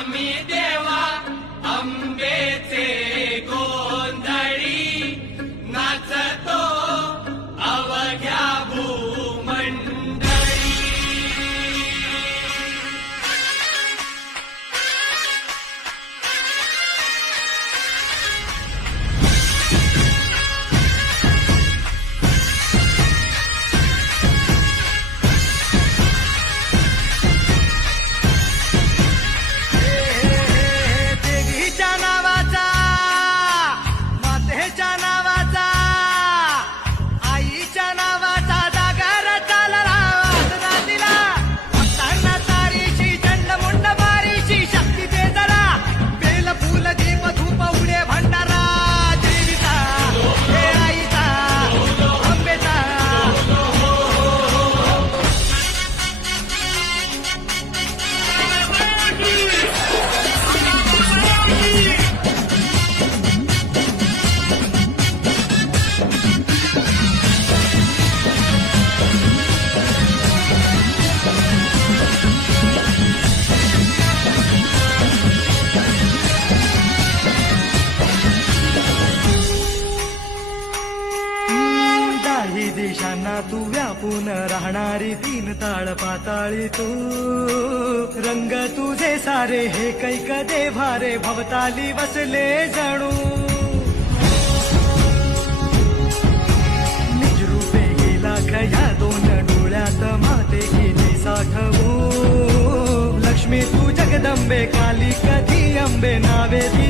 आम्ही देवा अंबेचे गोंधळी नाचतो अवघ्या भूमंडळी. देवीच्या नावाचा, मातेच्या नावाचा, आईच्या नावाचा जागर चालला वाजरा दिला. भक्तांना तारीशी चंडमुंड बारीशी शक्ती दे जरा. बेल फूल दीप धूप उडे भंडारा देवीचा, हे आईचा, अंबेचा. दाही दिशांना तू व्यापून राहणारी तीन ताळ पाताळी तू. रंग तुझे सारे हे कैक दे भारे भवताली बसले जणू. निजरूपे गेला खया दोन डोळ्यात माते केली साठवू. लक्ष्मी तू जगदंबे काली कधी अंबे नावे ती